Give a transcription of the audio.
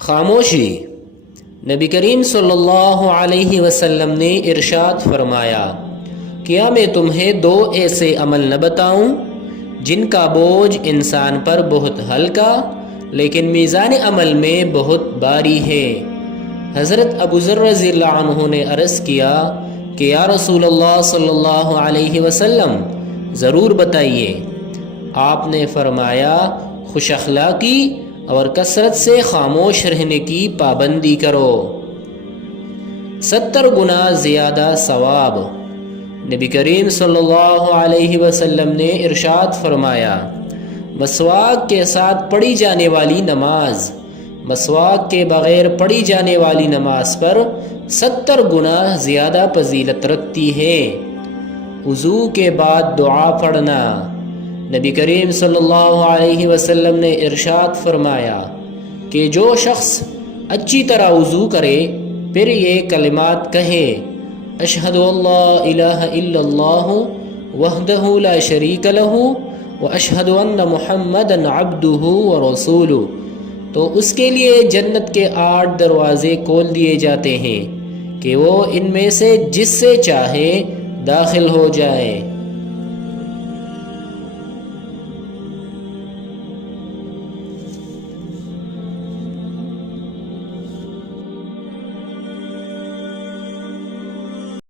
خاموشی۔ نبی کریم صلی اللہ علیہ وسلم نے ارشاد فرمایا، کیا میں تمہیں دو ایسے عمل نہ بتاؤں جن کا بوجھ انسان پر بہت ہلکا لیکن میزان عمل میں بہت باری ہے؟ حضرت ابو ذر رضی اللہ عنہ نے عرض کیا کہ یا رسول اللہ صلی اللہ علیہ وسلم، ضرور بتائیے۔ آپ نے فرمایا، خوش اخلاقی اور کثرت سے خاموش رہنے کی پابندی کرو۔ 70 گنا زیادہ ثواب۔ نبی کریم صلی اللہ علیہ وسلم نے ارشاد فرمایا، مسواک کے ساتھ پڑھی جانے والی نماز مسواک کے بغیر پڑھی جانے والی نماز پر 70 گنا زیادہ فضیلت رکھتی ہے۔ وضو کے بعد دعا پڑھنا۔ نبی کریم صلی اللہ علیہ وسلم نے ارشاد فرمایا کہ جو شخص اچھی طرح وضو کرے پھر یہ کلمات کہے، اشہد ان لا الہ الا اللہ وحدہ لا شریک لہ واشہد ان محمدا عبدہ ورسولہ، تو اس کے لیے جنت کے 8 دروازے کھول دیے جاتے ہیں کہ وہ ان میں سے جس سے چاہے داخل ہو جائے۔